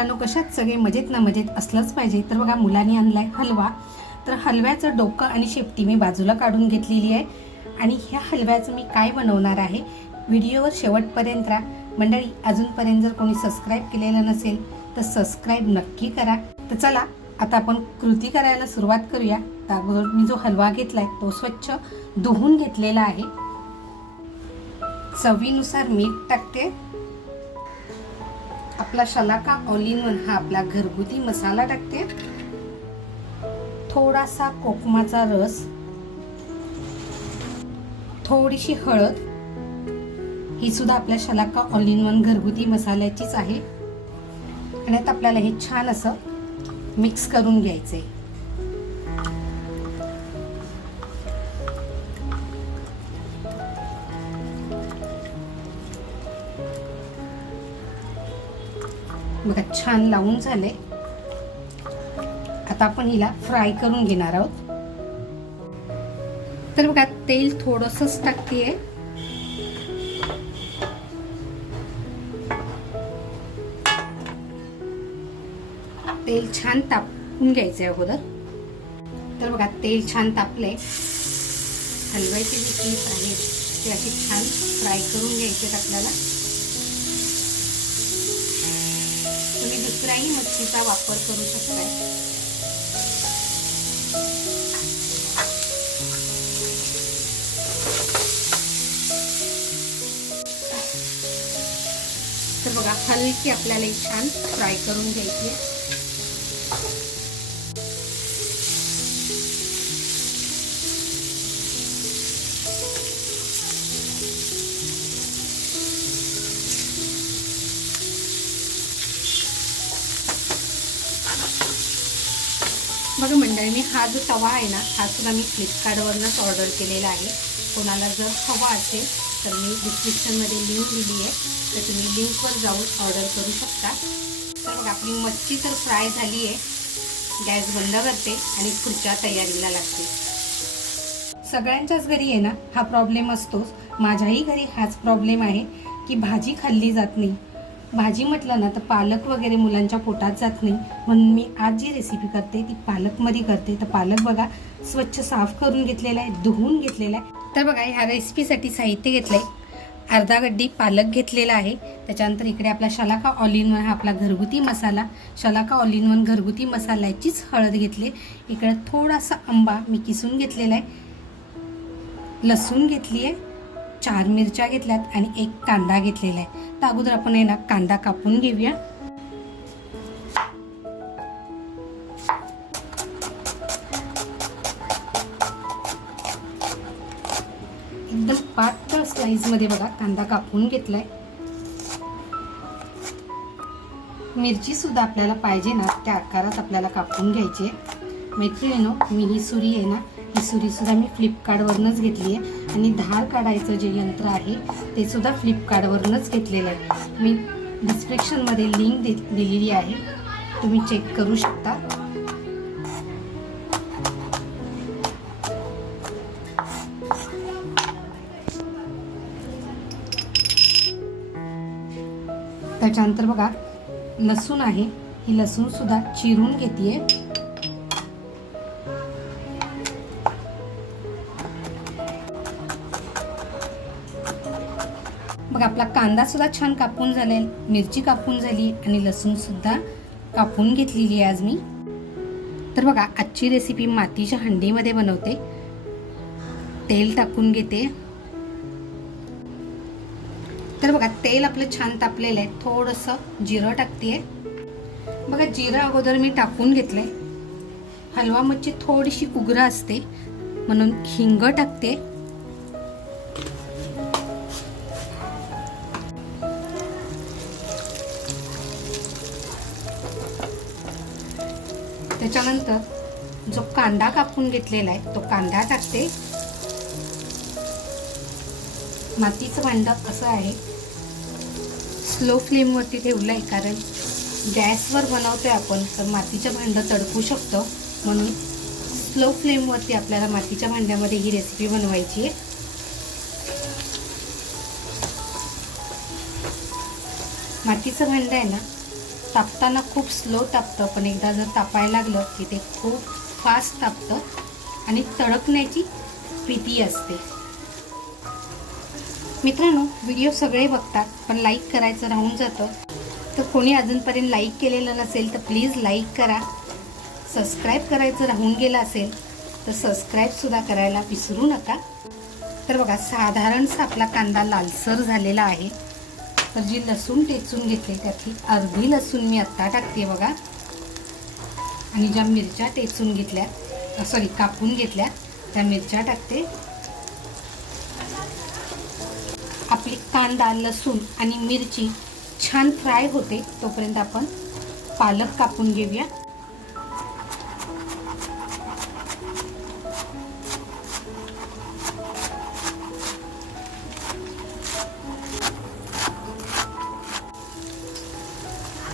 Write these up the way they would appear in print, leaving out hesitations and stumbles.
मित्रांनो, कशात सगळे मजेत ना मजेत असलंच पाहिजे. तर बघा, मुलांनी आणलाय हलवा. तर हलव्याचं डोकं आणि शेपटी मी बाजूला काढून घेतलेली आहे आणि ह्या हलव्याचं मी काय बनवणार आहे, व्हिडिओवर शेवटपर्यंत राहा. मंडळी, अजूनपर्यंत जर कोणी सबस्क्राईब केलेलं नसेल तर सबस्क्राईब नक्की करा. तर चला आता आपण कृती करायला सुरुवात करूया. तर मी जो हलवा घेतलाय तो स्वच्छ धुवून घेतलेला आहे. चवीनुसार मीठ टाकते. आपला शलाका ऑल इन वन हा आपला घरगुती मसाला टाकते. थोडासा कोकमाचा रस, थोडीशी हळद, ही सुद्धा आपल्या शलाका ऑल इन वन घरगुती मसाल्याचीच आहे. आणि आता आपल्याला हे छान असं मिक्स करून घ्यायचंय. बघा, छान लावून झाले. आता आपण हिला फ्राय करून घेणार आहोत. तर बघा, तेल थोडंसंच टाकतेय. तेल छान तापून घ्यायचंय अगोदर. तर बघा, तेल छान तापले. हलव्याचे जे पीस आहेत ते असे छान फ्राय करून घ्यायचे आपल्याला. तुम्ही दुसऱ्याही मच्छीचा वापर करू शकताय. तर बघा, हलकी आपल्याला छान फ्राय करून घ्यायची आहे. बघा मंडळी, मी हा जो तवा आहे ना, हा सुद्धा मी फ्लिपकार्टवरनंच ऑर्डर केलेला आहे. कोणाला जर हवा असेल तर मी डिस्क्रिप्शनमध्ये लिंक दिली आहे, तर तुम्ही लिंकवर जाऊन ऑर्डर करू शकता. तर बघा, आपली मच्छी तर फ्राय झाली आहे. गॅस बंद करते आणि पुढच्या तयारीला लागते. सगळ्यांच्याच घरी आहे ना हा प्रॉब्लेम असतोच. माझ्याही घरी हाच प्रॉब्लेम आहे की भाजी खाल्ली जात नाही. भाजी म्हटलं ना तर पालक वगैरे मुलांच्या पोटात जात नाही. म्हणून मी आज जी रेसिपी करते ती पालकमध्ये करते. तर पालक बघा, स्वच्छ साफ करून घेतलेला आहे, धुवून घेतलेला आहे. तर बघा, ह्या रेसिपीसाठी साहित्य घेतलं आहे. अर्धा गड्डी पालक घेतलेला आहे. त्याच्यानंतर इकडे आपला शलाका ऑल इन वन हा आपला घरगुती मसाला, शलाका ऑल इन वन घरगुती मसाल्याचीच हळद घेतली. इकडे थोडासा आंबा मी किसून घेतलेला आहे. लसूण घेतली आहे, 4 मिरच्या घेतल्यात आणि 1 कांदा घेतलेला आहे. तर अगोदर आपण आहे ना कांदा कापून घेऊया. एकदम पातळ स्लाइस मध्ये बघा कांदा कापून घेतलाय. मिरची सुद्धा आपल्याला पाहिजे ना त्या आकारात आपल्याला कापून घ्यायची आहे. मैत्रिणींनो, मी ही सुरी आहे ना, ही सुरी सुद्धा मी फ्लिपकार्टवरनंच घेतली आहे. आणि धार काढायचं जे यंत्र आहे ते सुद्धा फ्लिपकार्टवरनंच घेतलेलं आहे. मी डिस्क्रिप्शनमध्ये लिंक दिलेली आहे, तुम्ही चेक करू शकता. त्याच्यानंतर बघा, लसूण आहे, ही लसूण सुद्धा चिरून घेतेय. बघा, आपला कांदा सुद्धा छान कापून झालाय, मिरची कापून झाली आणि लसूण सुद्धा कापून घेतलेली आहे आज मी. तर बघा, आजची रेसिपी मातीच्या हंडीमध्ये बनवते. तेल टाकून घेते. तर बघा, तेल आपलं छान तापलेलं आहे. थोडंसं जिरं टाकते. बघा, जिरं अगोदर मी टाकून घेतलंय. हलवा मच्छी थोडीशी उग्र असते म्हणून हिंग टाकते. त्याच्यानंतर जो कांदा कापून घेतलेला आहे तो कांदा टाकते. मातीचं भांडं असं आहे, स्लो फ्लेमवरती ठेवलं आहे, कारण गॅसवर बनवतोय आपण तर मातीचं भांडं तडकू शकतं. म्हणून स्लो फ्लेमवरती आपल्याला मातीच्या भांड्यामध्ये ही रेसिपी बनवायची आहे. मातीचं भांडं आहे ना, तापताना खूप स्लो तापतं, पण एकदा जर तापायला लागलं की ते खूप फास्ट तापतं आणि तडकण्याची भीती असते. मित्रांनो, व्हिडिओ सगळे बघतात पण लाईक करायचं राहून जातं. तर कोणी अजूनपर्यंत लाईक केलेलं नसेल तर प्लीज लाईक करा. सबस्क्राईब करायचं राहून गेलं असेल तर सबस्क्राईबसुद्धा करायला विसरू नका. तर बघा, साधारणसा आपला कांदा लालसर झालेला आहे. तर जी लसूण टेचून घेतली त्यातली अर्धी लसूण मी आत्ता टाकते बघा. आणि ज्या मिरच्या टेचून घेतल्या, कापून घेतल्या त्या मिरच्या टाकते. आपली कांदा, लसूण आणि मिरची छान फ्राय होते तोपर्यंत आपण पालक कापून घेऊया.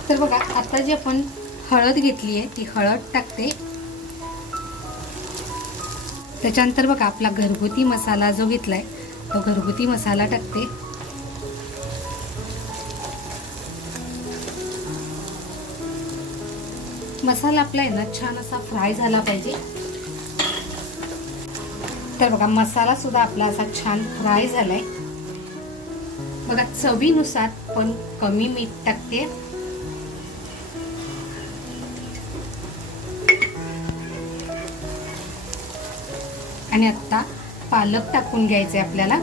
तर बघा, आता जी आपण हळद घेतली आहे ती हळद टाकते. त्याच्यानंतर बघा, आपला घरगुती मसाला जो घेतलाय तो घरगुती मसाला टाकते. मसाला आपला आहे ना छान असा फ्राय झाला पाहिजे. तर बघा, मसाला सुद्धा आपला असा छान फ्राय झालाय बघा. चवीनुसार पण कमी मीठ टाकते. आणि आता पालक टाकून घ्यायचे आपल्याला.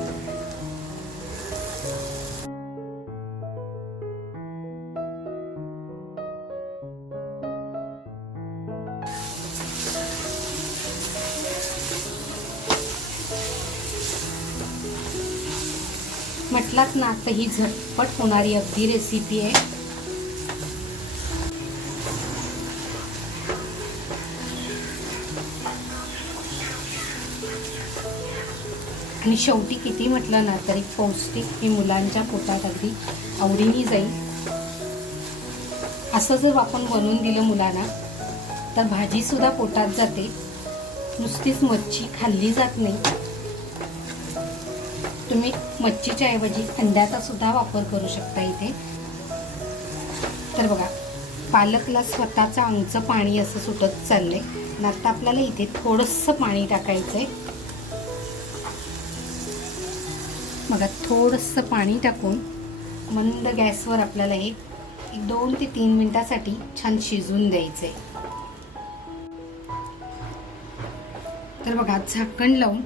म्हटलात ना, तर ही झटपट होणारी अगदी रेसिपी आहे. आणि शेवटी किती म्हटलं ना तरी पौष्टिक ही मुलांच्या पोटात अगदी आवडीने जाईल. असं जर आपण बनवून दिलं मुलांना तर भाजीसुद्धा पोटात जाते, नुसतीच मच्छी खाल्ली जात नाही. तुम्ही मच्छीच्या ऐवजी अंड्याचा सुद्धा वापर करू शकता इथे. तर बघा, पालकला स्वतःचं अंगचं पाणी असं सुटत चाललंय. आणि आता आपल्याला इथे थोडंसं पाणी टाकायचंय बघा. थोडंसं पाणी टाकून मंद गॅसवर आपल्याला एक 2 ते 3 मिनिटासाठी छान शिजवून द्यायचंय. तर बघा, झाकण लावून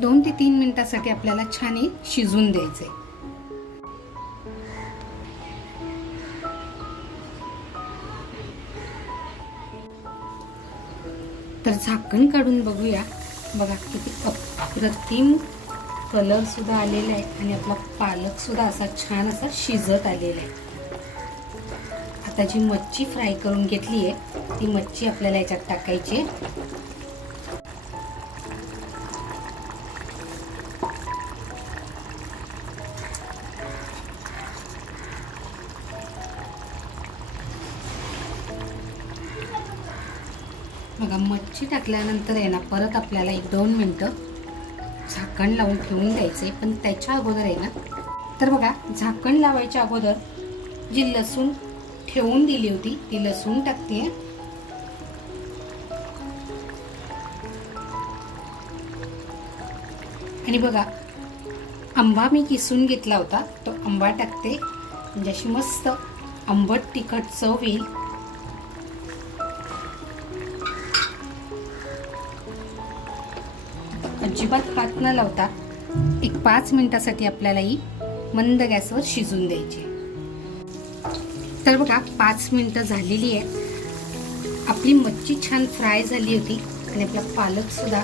2 ते 3 मिनिटासाठी आपल्याला छान हे शिजवून द्यायचंय. तर झाकण काढून बघूया. बघा, किती अप्रतिम कलर सुद्धा आलेला आहे आणि आपला पालक सुद्धा असा छान असा शिजत आलेला आहे. आता जी मच्छी फ्राय करून घेतली आहे ती मच्छी आपल्याला याच्यात टाकायची आहे. बघा, मच्छी टाकल्यानंतर आहे ना परत आपल्याला 1-2 मिनटं झाकण लावून ठेवून द्यायचे. पण त्याच्या अगोदर आहे ना, तर बघा, झाकण लावायच्या अगोदर जी लसूण ठेवून दिली होती ती लसूण टाकते. आणि बघा, आंबा मी किसून घेतला होता तो आंबा टाकते. म्हणजे अशी मस्त आंबट तिखट चव येईल. अजिबात हात न लावता 5 मिनिटासाठी आपल्याला ही मंद गॅसवर शिजून द्यायची. तर बघा, 5 मिनिटं झालेली आहे. आपली मच्छी छान फ्राय झाली होती आणि आपला पालक सुद्धा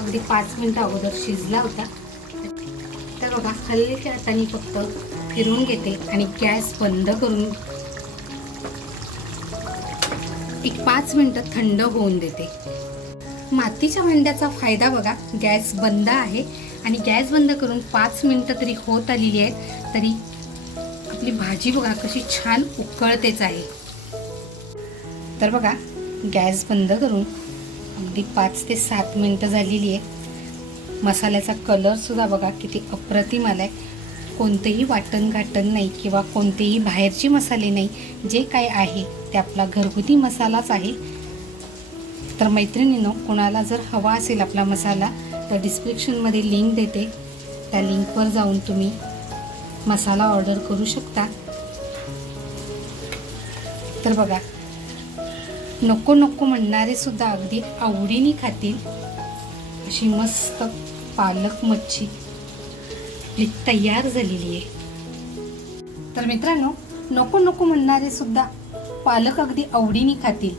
अगदी 5 मिनिटं अगोदर शिजला होता. तर बघा, हलक्या हाताने फक्त फिरवून घेते आणि गॅस बंद करून 5 मिनिटं थंड होऊन देते. मातीच्या भांड्याचा फायदा बघा, गॅस बंद आहे आणि गॅस बंद करून 5 मिनिटं तरी होत आलेली आहेत तरी आपली भाजी बघा कशी छान उकळतेच आहे. तर बघा, गॅस बंद करून अगदी 5 ते 7 मिनिटं झालेली आहे. मसाल्याचा कलर सुद्धा बघा किती अप्रतिम आलाय. कोणतेही वाटण गाटण नाही किंवा कोणतेही बाहेरचे मसाले नाही, जे काय आहे ते आपला घरगुती मसालाच आहे. तर मैत्रिणींनो, कोणाला जर हवा असेल आपला मसाला तर डिस्क्रिप्शनमध्ये लिंक देते, त्या लिंकवर जाऊन तुम्ही मसाला ऑर्डर करू शकता. तर बघा, नको नको म्हणणारे सुद्धा अगदी आवडीने खातील अशी मस्त पालक मच्छी आपली तयार झालेली आहे. तर मित्रांनो, नको नको म्हणणारे सुद्धा पालक अगदी आवडीने खातील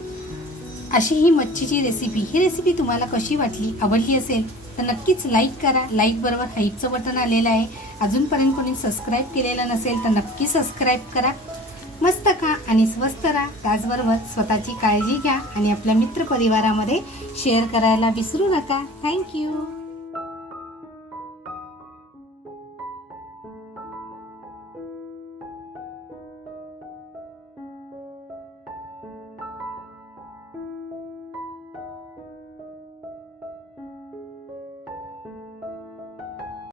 अशी ही मच्छीची रेसिपी. ही रेसिपी तुम्हाला कशी वाटली, आवडली असेल तर नक्कीच लाईक करा. लाईक बरोबर हाईटचं बटन आलेलं आहे. अजूनपर्यंत कोणी सबस्क्राईब केलेलं नसेल तर नक्की सबस्क्राईब करा. मस्त खा आणि स्वस्त राहा. त्याचबरोबर स्वतःची काळजी घ्या आणि आपल्या मित्रपरिवारामध्ये शेअर करायला विसरू नका. थँक्यू.